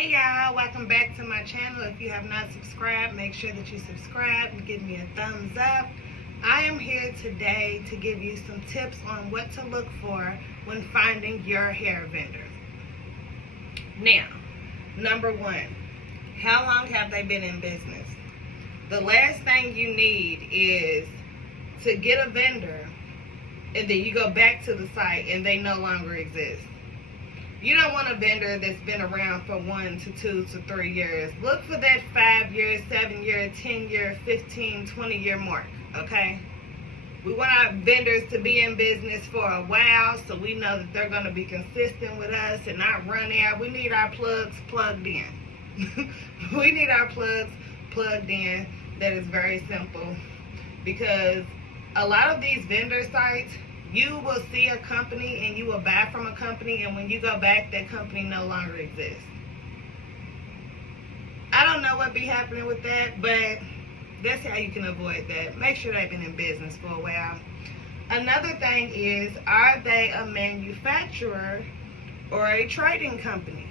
Hey y'all, welcome back to my channel. If you have not subscribed, make sure that you subscribe and give me a thumbs up. I am here today to give you some tips on what to look for when finding your hair vendor. Now, number one, how long have they been in business? The last thing you need is to get a vendor and then you go back to the site and they no longer exist. You don't want a vendor that's been around for 1 to 2 to 3 years. Look for that 5 year, 7 year, 10 year, 15, 20 year mark, okay? We want our vendors to be in business for a while so we know that they're going to be consistent with us and not run out. We need our plugs plugged in. We need our plugs plugged in. That is very simple, because a lot of these vendor sites, you will see a company and you will buy from a company, and when you go back, that company no longer exists. I don't know what be happening with that, but that's how you can avoid that. Make sure they've been in business for a while. Another thing is, are they a manufacturer or a trading company?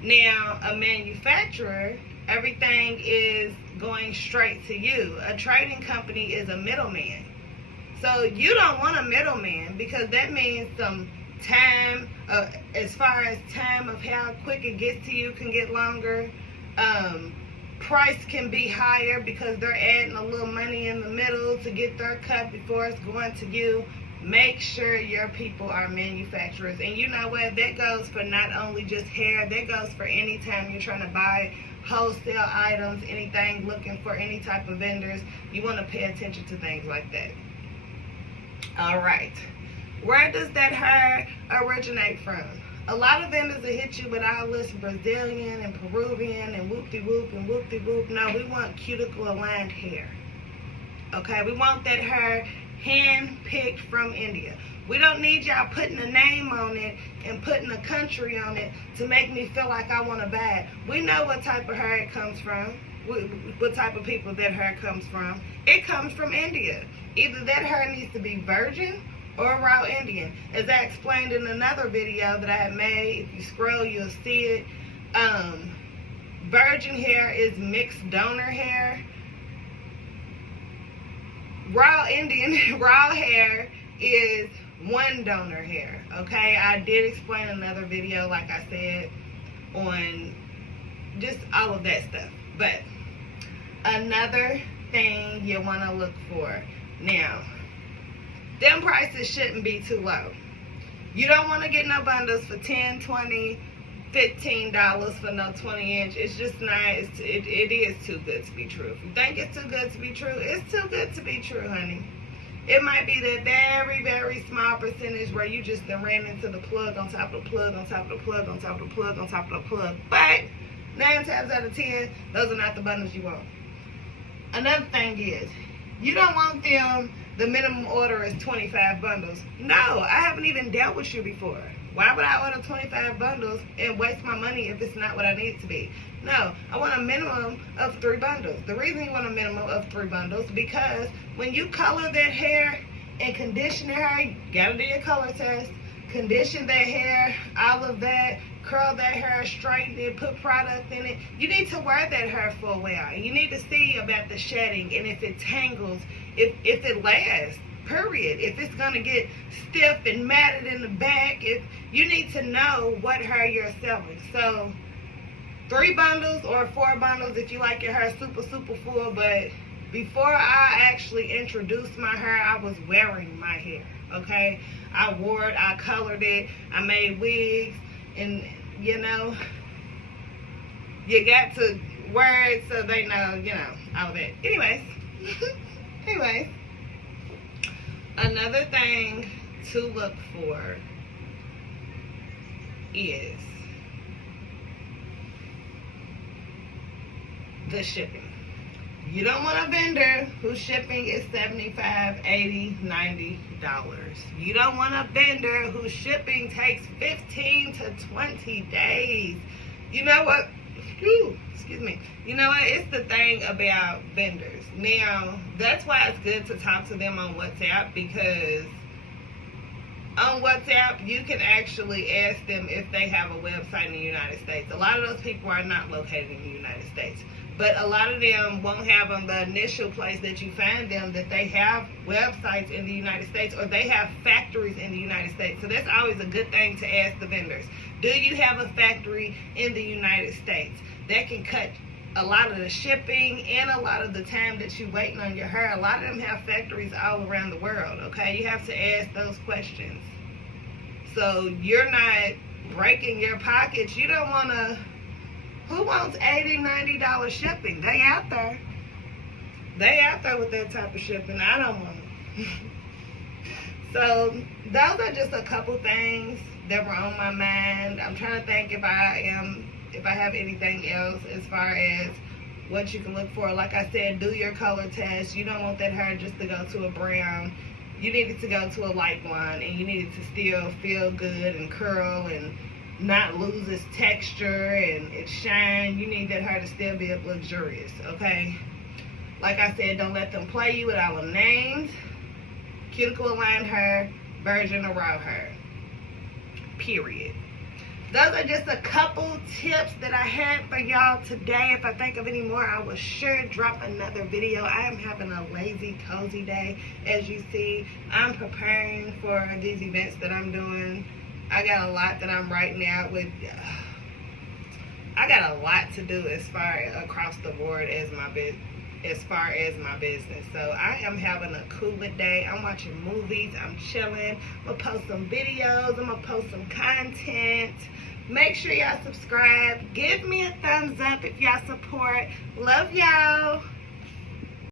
Now, a manufacturer, everything is going straight to you. A trading company is a middleman. So you don't want a middleman, because that means some time, as far as time of how quick it gets to you can get longer. Price can be higher because they're adding a little money in the middle to get their cut before it's going to you. Make sure your people are manufacturers. And you know what? That goes for not only just hair. That goes for any time you're trying to buy wholesale items, anything, looking for any type of vendors. You want to pay attention to things like that. All right, where does that hair originate from? A lot of vendors will hit you with all this Brazilian and Peruvian and whoop-de-whoop and whoop-de-whoop. No, we want cuticle aligned hair. Okay, we want that hair hand-picked from India. We don't need y'all putting a name on it and putting a country on it to make me feel like I want to buy it. We know what type of hair it comes from, what type of people that hair comes from. It comes from India. Either that hair needs to be virgin or raw Indian. As I explained in another video that I had made, if you scroll, you'll see it. Virgin hair is mixed donor hair. Raw Indian, raw hair is one donor hair. Okay, I did explain another video, like I said, on just all of that stuff. But another thing you want to look for. Now, them prices shouldn't be too low. You don't want to get no bundles for $10, $20, $15 for no 20-inch. It's just not, it is too good to be true. If you think it's too good to be true, it's too good to be true, honey. It might be that very, very small percentage where you just done ran into the plug on top of the plug on top of the plug on top of the plug on top of the plug. But 9 times out of 10, those are not the bundles you want. Another thing is, you don't want them, the minimum order is 25 bundles. No, I haven't even dealt with you before. Why would I order 25 bundles and waste my money if it's not what I need it to be? No, I want a minimum of 3 bundles. The reason you want a minimum of 3 bundles, because when you color that hair and condition the hair, you gotta do your color test, condition that hair, all of that, curl that hair, straighten it, put product in it. You need to wear that hair for a while. You need to see about the shedding and if it tangles, if it lasts, period. If it's going to get stiff and matted in the back, if you need to know what hair you're selling. So 3 bundles or 4 bundles if you like your hair super, super full. But before I actually introduced my hair, I was wearing my hair, okay? I wore it, I colored it, I made wigs. And, you know, you got to wear it so they know, you know, all of that. Anyways, another thing to look for is the shipping. You don't want a vendor whose shipping is $75, $80, $90. You don't want a vendor whose shipping takes 15 to 20 days. You know what? Excuse me. You know what? It's the thing about vendors. Now, that's why it's good to talk to them on WhatsApp, because on WhatsApp, you can actually ask them if they have a website in the United States. A lot of those people are not located in the United States, but a lot of them won't have on the initial place that you find them that they have websites in the United States, or they have factories in the United States. So that's always a good thing to ask the vendors. Do you have a factory in the United States? That can cut a lot of the shipping and a lot of the time that you're waiting on your hair. A lot of them have factories all around the world, okay? You have to ask those questions. So you're not breaking your pockets. You don't want to, who wants $80, $90 shipping? They out there. They out there with that type of shipping. I don't want it. So those are just a couple things that were on my mind. I'm trying to think if I have anything else as far as what you can look for. Like I said, do your color test. You don't want that hair just to go to a brown. You need it to go to a light blonde, and you need it to still feel good and curl and not lose its texture and its shine. You need that hair to still be luxurious, okay? Like I said, don't let them play you with our names. Cuticle aligned hair, virgin or raw hair. Period. Those are just a couple tips that I had for y'all today. If I think of any more, I will sure drop another video. I am having a lazy, cozy day. As you see, I'm preparing for these events that I'm doing. I got a lot that I'm writing out with. I got a lot to do as far across the board as far as my business. So I am having a cooler day. I'm watching movies. I'm chilling. I'm going to post some videos. I'm going to post some content. Make sure y'all subscribe. Give me a thumbs up if y'all support. Love y'all.